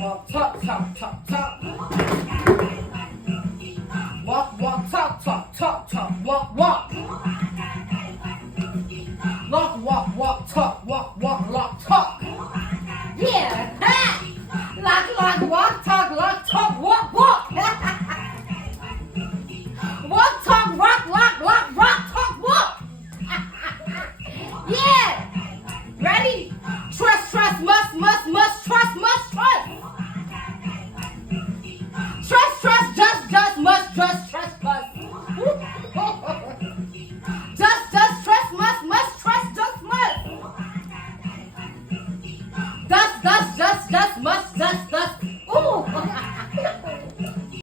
walk, talk, talk, talk, talk. Walk, walk, talk, talk, talk, talk, walk, walk. Walk, walk, walk, talk, walk,